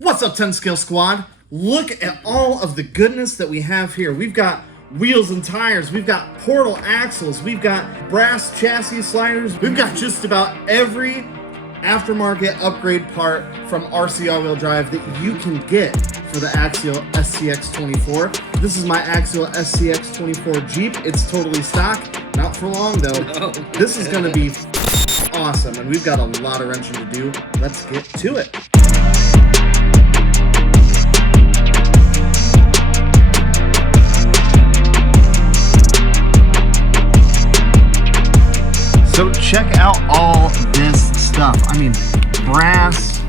What's up, 10 Scale Squad? Look at all of the goodness that we have here. We've got wheels and tires, we've got portal axles, we've got brass chassis sliders, we've got just about every aftermarket upgrade part from RC all-wheel drive that you can get for the Axial SCX24. This is my Axial SCX24 Jeep. It's totally stock, not for long though. No. This is gonna be awesome, and we've got a lot of wrenching to do. Let's get to it. So check out all this stuff. I mean, brass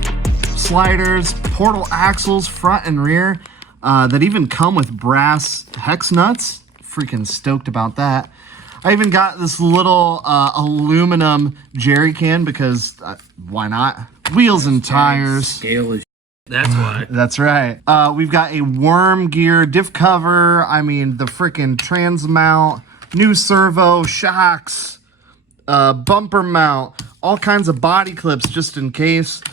sliders, portal axles, front and rear, that even come with brass hex nuts. Freaking stoked about that. I even got this little aluminum jerry can because why not? Wheels and tires. Scale is that's why. That's right. We've got a worm gear diff cover. I mean, the freaking trans mount, new servo, shocks, bumper mount, all kinds of body clips just in case.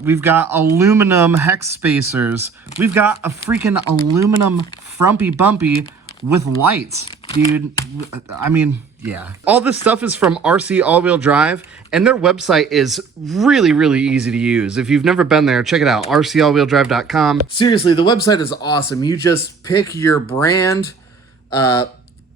We've got aluminum hex spacers. We've got a freaking aluminum frumpy bumpy with lights. Dude, I mean, yeah. All this stuff is from RC All-Wheel Drive, and their website is really, really easy to use. If you've never been there, check it out, rcallwheeldrive.com. Seriously, the website is awesome. You just pick your brand,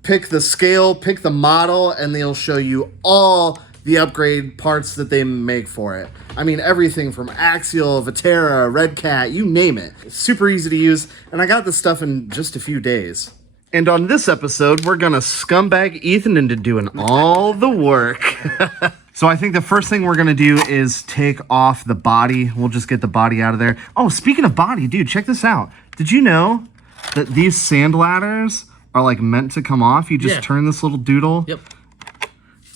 pick the scale, pick the model, and they'll show you all the upgrade parts that they make for it. I mean, everything from Axial, Vatera, Red Cat, you name it. It's super easy to use, and I got this stuff in just a few days. And on this episode, we're gonna scumbag Ethan into doing all the work. So I think the first thing we're gonna do is take off the body. We'll just get the body out of there. Oh, speaking of body, dude, check this out. Did you know that these sand ladders are like meant to come off? You just turn this little doodle. Yep.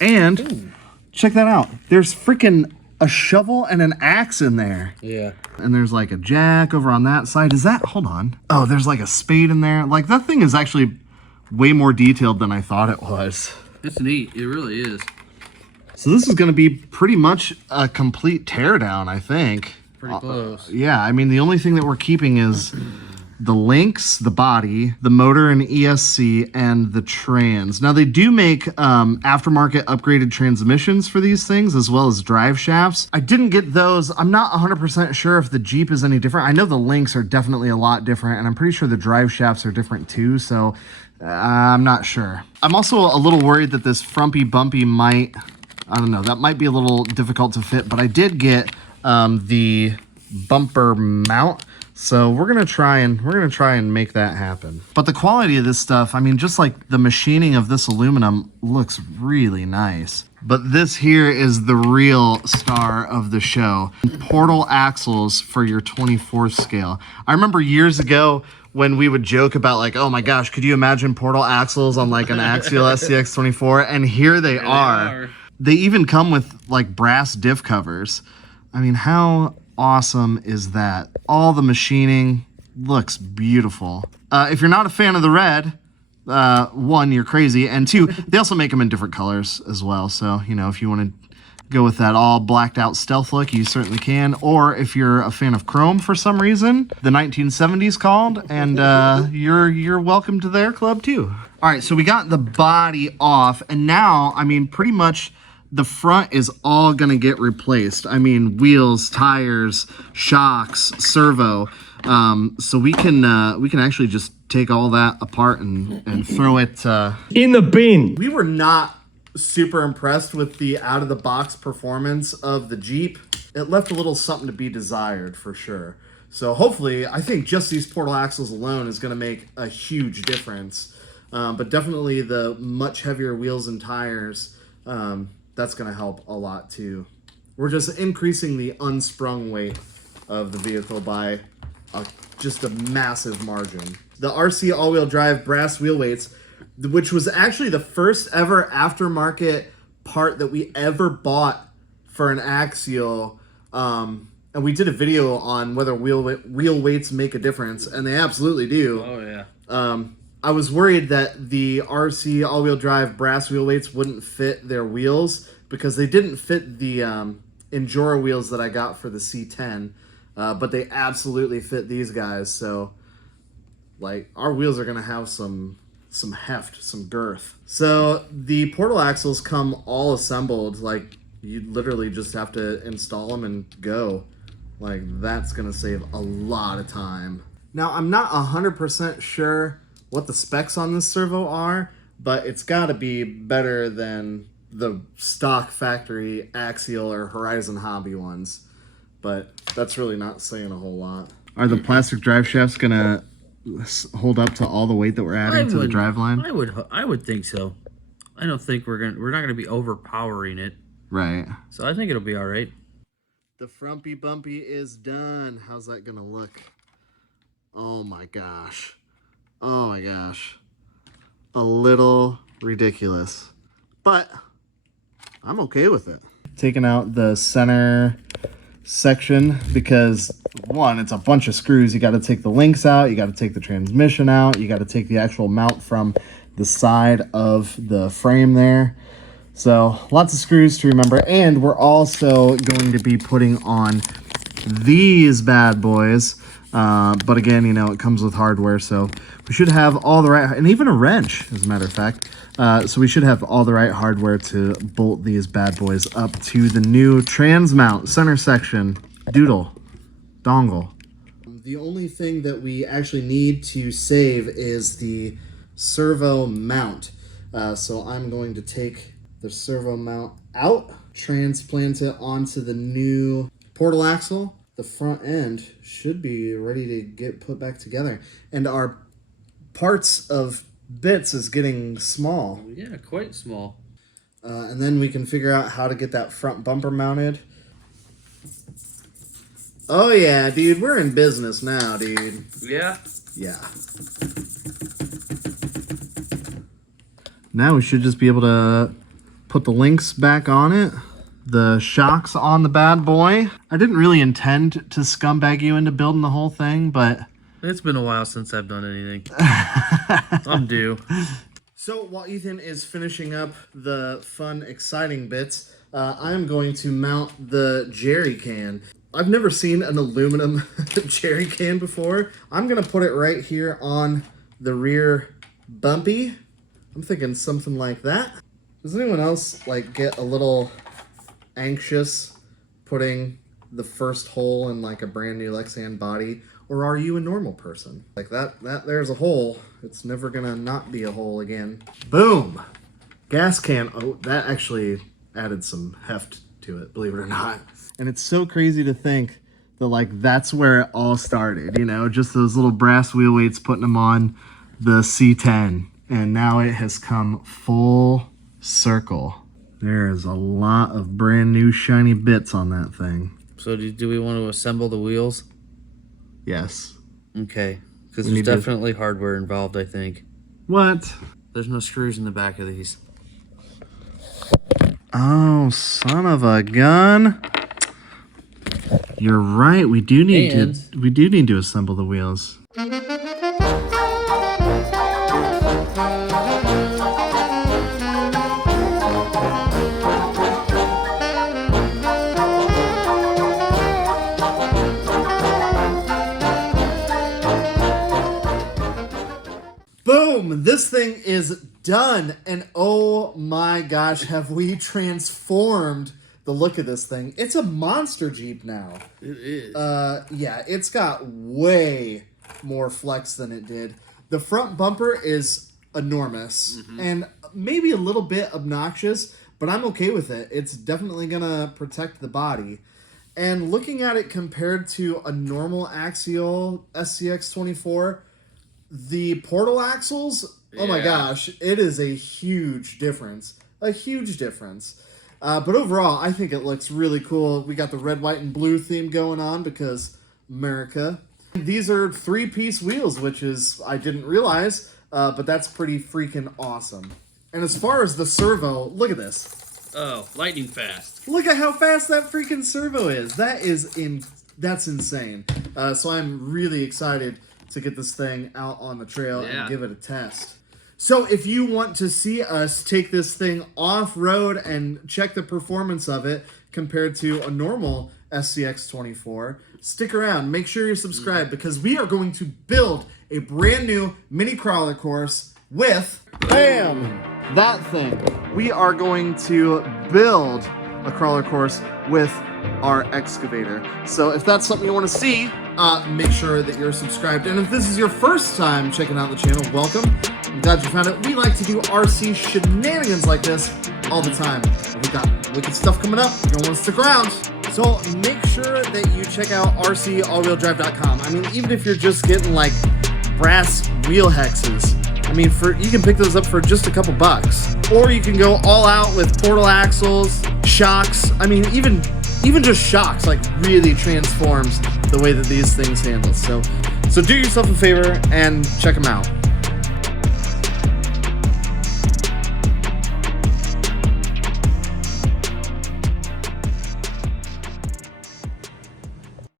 And check that out. There's freaking a shovel and an axe in there. Yeah. And there's like a jack over on that side. Is that, hold on. Oh, there's like a spade in there. Like that thing is actually way more detailed than I thought it was. It's neat. It really is. So this is going to be pretty much a complete teardown, I think. Pretty close. Yeah, I mean, the only thing that we're keeping is the links, the body, the motor and ESC, and the trans. Now, they do make aftermarket upgraded transmissions for these things, as well as drive shafts. I didn't get those. I'm not 100% sure if the Jeep is any different. I know the links are definitely a lot different, and I'm pretty sure the drive shafts are different too, so I'm not sure. I'm also a little worried that this frumpy bumpy might, I don't know, that might be a little difficult to fit, but I did get the bumper mount. So we're gonna try and make that happen. But the quality of this stuff, I mean, just like the machining of this aluminum looks really nice. But this here is the real star of the show. Portal axles for your 24th scale. I remember years ago when we would joke about like, oh my gosh, could you imagine portal axles on like an Axial SCX24? And here they are. They even come with like brass diff covers. I mean, how awesome is that? All the machining looks beautiful. If you're not a fan of the red, one, you're crazy, and two, they also make them in different colors as well. So, you know, if you want to go with that all blacked out stealth look, you certainly can. Or if you're a fan of chrome for some reason, the 1970s called, and you're welcome to their club too. All right, so we got the body off, and now, I mean, pretty much the front is all gonna get replaced. I mean, wheels, tires, shocks, servo. So we can actually just take all that apart and throw it in the bin. We were not super impressed with the out-of-the-box performance of the Jeep. It left a little something to be desired for sure. So hopefully, I think just these portal axles alone is gonna make a huge difference. But definitely the much heavier wheels and tires, that's going to help a lot too. We're just increasing the unsprung weight of the vehicle by just a massive margin. The RC all-wheel drive brass wheel weights, which was actually the first ever aftermarket part that we ever bought for an Axial. And we did a video on whether wheel weights make a difference, and they absolutely do. Oh yeah. I was worried that the RC all-wheel drive brass wheel weights wouldn't fit their wheels because they didn't fit the Enduro wheels that I got for the C10. but they absolutely fit these guys. So like our wheels are gonna have some heft, some girth. So the portal axles come all assembled. Like you literally just have to install them and go. Like that's gonna save a lot of time. Now I'm not 100% sure what the specs on this servo are, but it's got to be better than the stock factory Axial or Horizon Hobby ones. But that's really not saying a whole lot. Are the plastic drive shafts gonna hold up to all the weight that we're adding to the drive line? I would think so. I don't think we're not gonna be overpowering it. Right. So I think it'll be all right. The frumpy bumpy is done. How's that gonna look? Oh my gosh. Oh my gosh. A little ridiculous, but I'm okay with it. Taking out the center section because one, it's a bunch of screws. You got to take the links out, you got to take the transmission out, you got to take the actual mount from the side of the frame there. So lots of screws to remember, and we're also going to be putting on these bad boys. But again, you know, it comes with hardware, so we should have all the right, and even a wrench, as a matter of fact. So we should have all the right hardware to bolt these bad boys up to the new trans mount center section dongle. The only thing that we actually need to save is the servo mount. So I'm going to take the servo mount out, transplant it onto the new portal axle. The front end should be ready to get put back together. And our parts of bits is getting small. Yeah, quite small. And then we can figure out how to get that front bumper mounted. Oh yeah, dude, we're in business now, dude. Yeah? Yeah. Now we should just be able to put the links back on it. The shocks on the bad boy. I didn't really intend to scumbag you into building the whole thing, but It's been a while since I've done anything. I'm due. So while Ethan is finishing up the fun, exciting bits, I'm going to mount the jerry can. I've never seen an aluminum jerry can before. I'm gonna put it right here on the rear bumpy. I'm thinking something like that. Does anyone else like get a little anxious putting the first hole in like a brand new Lexan body, or are you a normal person? Like that there's a hole. It's never gonna not be a hole again. Boom! Gas can. Oh, that actually added some heft to it, believe it or not. And it's so crazy to think that like that's where it all started, you know, just those little brass wheel weights, putting them on the C10, and now it has come full circle. There is a lot of brand new shiny bits on that thing. So do we want to assemble the wheels? Yes. Okay. Because there's definitely hardware involved, I think. What? There's no screws in the back of these. Oh, son of a gun. You're right. We do need to assemble the wheels. Boom! This thing is done, and oh my gosh, have we transformed the look of this thing. It's a monster Jeep now. It is. Yeah, it's got way more flex than it did. The front bumper is enormous and maybe a little bit obnoxious, but I'm okay with it. It's definitely gonna protect the body. And looking at it compared to a normal Axial SCX24, the portal axles, oh my gosh, it is a huge difference. A huge difference. But overall, I think it looks really cool. We got the red, white, and blue theme going on because America. These are 3-piece wheels, which is, I didn't realize, but that's pretty freaking awesome. And as far as the servo, look at this. Oh, lightning fast. Look at how fast that freaking servo is. That's insane. So I'm really excited to get this thing out on the trail and give it a test. So if you want to see us take this thing off-road and check the performance of it compared to a normal SCX24. Stick around. Make sure you're subscribed because we are going to build a brand new mini crawler course with, bam, that thing. We are going to build a crawler course with our excavator. So if that's something you want to see, make sure that you're subscribed. And if this is your first time checking out the channel, welcome. I'm glad you found it. We like to do RC shenanigans like this all the time. We got wicked stuff coming up. You're gonna want to stick around. So make sure that you check out RCAWD.com. I mean, even if you're just getting like brass wheel hexes, I mean, you can pick those up for just a couple bucks. Or you can go all out with portal axles, shocks. I mean, even just shocks like really transforms the way that these things handle. So do yourself a favor and check them out.